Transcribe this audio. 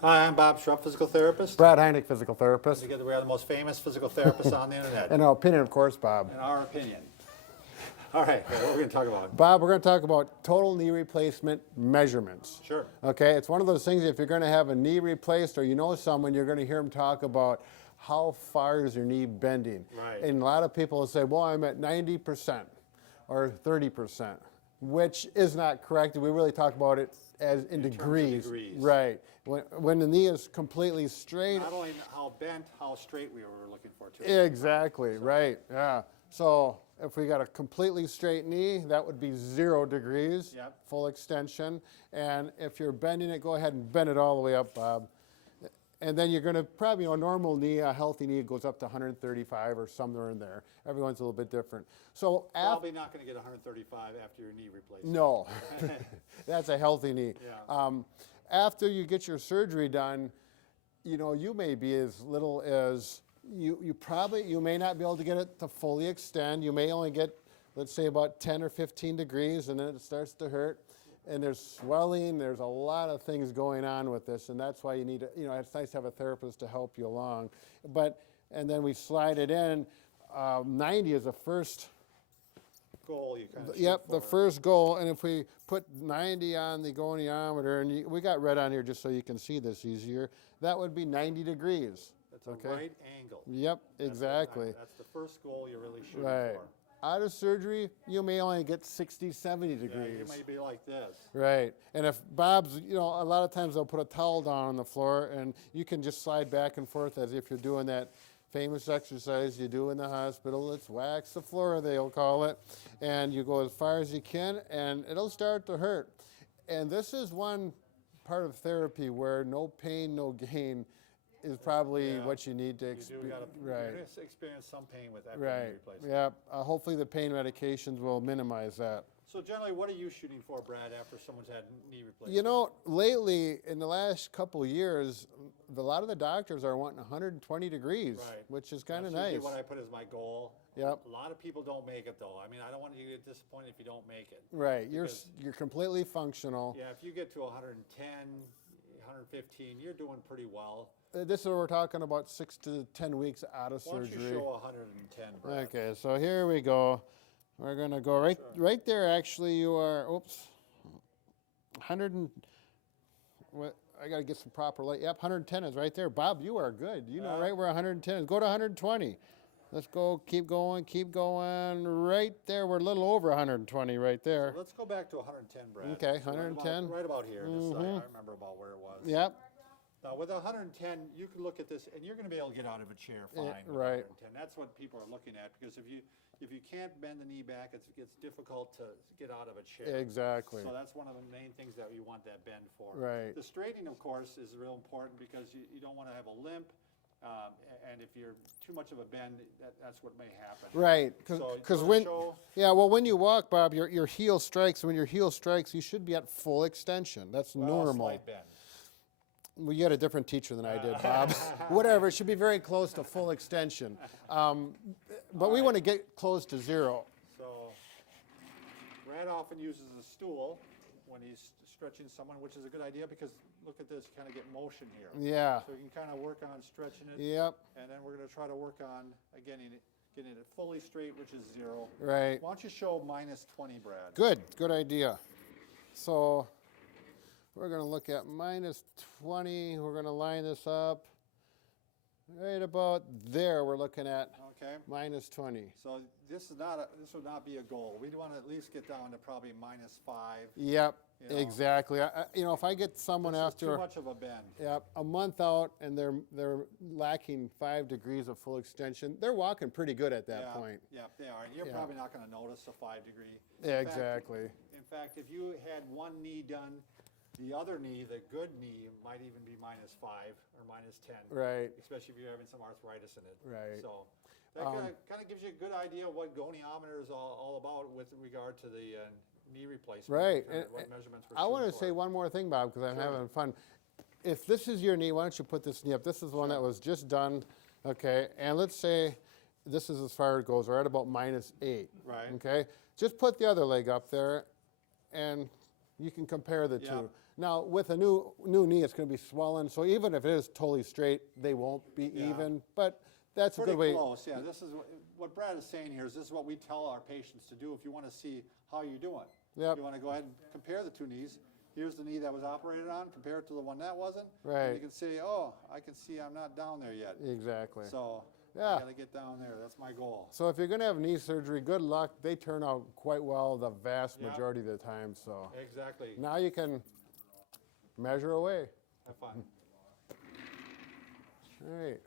Hi, I'm Bob Schrupp, physical therapist. Brad Heineck, physical therapist. Together we are the most famous physical therapists on the internet. In our opinion, of course, Bob. In our opinion. All right, well, what are we going to talk about? Bob, we're going to talk about total knee replacement measurements. Sure. Okay, it's one of those things, if you're going to have a knee replaced or you know someone, you're going to hear them talk about how far is your knee bending. Right. And a lot of people will say, well, I'm at 90% or 30%, which is not correct. We really talk about it as in degrees. Right. When the knee is completely straight. Not only how bent, how straight we were looking for, too. Exactly, so. Right, yeah. So if we got a completely straight knee, that would be 0 degrees, yep. Full extension. And if you're bending it, go ahead and bend it all the way up, Bob. And then you're going to probably, a normal knee, a healthy knee goes up to 135 or somewhere in there. Everyone's a little bit different. So probably not going to get 135 after your knee replacement. No, that's a healthy knee. Yeah. After you get your surgery done, you may be as little as, you may not be able to get it to fully extend. You may only get, let's say, about 10 or 15 degrees, and then it starts to hurt. And there's swelling, there's a lot of things going on with this, and that's why you need to, it's nice to have a therapist to help you along. And then we slide it in. 90 is the first goal you kind of Yep, the first goal. And if we put 90 on the goniometer, and we got red on here just so you can see this easier, that would be 90 degrees. That's a right angle. Yep, exactly. That's the first goal you're really shooting right. for. Out of surgery, you may only get 60, 70 degrees. Yeah, you may be like this. Right. And if Bob's, a lot of times they'll put a towel down on the floor, and you can just slide back and forth as if you're doing that famous exercise you do in the hospital. It's wax the floor, they'll call it. And you go as far as you can, and it'll start to hurt. And this is one part of therapy where no pain, no gain is probably what you need to experience. You're going to experience some pain with that knee replacement. Yeah. Hopefully the pain medications will minimize that. So generally, what are you shooting for, Brad, after someone's had knee replacement? Lately, in the last couple of years, a lot of the doctors are wanting 120 degrees, which is kind of nice. That's what I put as my goal. Yep. A lot of people don't make it, though. I mean, I don't want you to get disappointed if you don't make it. Right. You're completely functional. Yeah, if you get to 110, 115, you're doing pretty well. This is what we're talking about, 6 to 10 weeks out of surgery. Why don't you show 110, Brad? Okay, so here we go. We're going to go right there. Actually, you are, 100 and, I got to get some proper light. Yep, 110 is right there. Bob, you are good. You know right where 110 is. Go to 120. Let's go, keep going. Right there, we're a little over 120 right there. So let's go back to 110, Brad. Okay, 110. Right about here. I remember about where it was. Yep. Now, with 110, you can look at this, and you're going to be able to get out of a chair fine. Right. 110. That's what people are looking at, because if you can't bend the knee back, it's difficult to get out of a chair. Exactly. So that's one of the main things that you want that bend for. Right. The straightening, of course, is real important, because you don't want to have a limp, and if you're too much of a bend, that's what may happen. Right. Because when you walk, Bob, your heel strikes. When your heel strikes, you should be at full extension. That's normal. A slight bend. Well, you had a different teacher than I did, Bob. Whatever, it should be very close to full extension. But we want to get close to 0. So Brad often uses a stool when he's stretching someone, which is a good idea, because look at this, you kind of get motion here. Yeah. So you can kind of work on stretching it. Yep. And then we're going to try to work on, again, getting it fully straight, which is 0. Right. Why don't you show -20, Brad? Good idea. So we're going to look at -20. We're going to line this up right about there. We're looking at -20. So this would not be a goal. We'd want to at least get down to probably -5. Yep, exactly. If I get someone after too much of a bend. Yep, a month out and they're lacking 5 degrees of full extension, they're walking pretty good at that point. Yeah, they are. And you're probably not going to notice a 5-degree. Yeah, exactly. In fact, if you had one knee done, the other knee, the good knee, might even be -5 or -10. Right. Especially if you're having some arthritis in it. Right. So that kind of gives you a good idea of what goniometer is all about with regard to the knee replacement. Right. What measurements we're I want to shooting say one more thing, Bob, because I'm having fun. If this is your knee, why don't you put this knee up? This is one that was just done, okay? And let's say this is as far as it goes, right about -8. Right. Okay? Just put the other leg up there, and you can compare the two. Now, with a new knee, it's going to be swollen, so even if it is totally straight, they won't be Yeah. even, but that's a Pretty good way. close, yeah. This is what Brad is saying here is this is what we tell our patients to do if you want to see how you're doing. Yep. You want to go ahead and compare the two knees. Here's the knee that was operated on, compare it to the one that wasn't. Right. And you can say, oh, I can see I'm not down there yet. Exactly. So Yeah. I got to get down there. That's my goal. So if you're going to have knee surgery, good luck. They turn out quite well the vast Yeah. majority of the time, so. Exactly. Now you can measure away. Have fun. All right.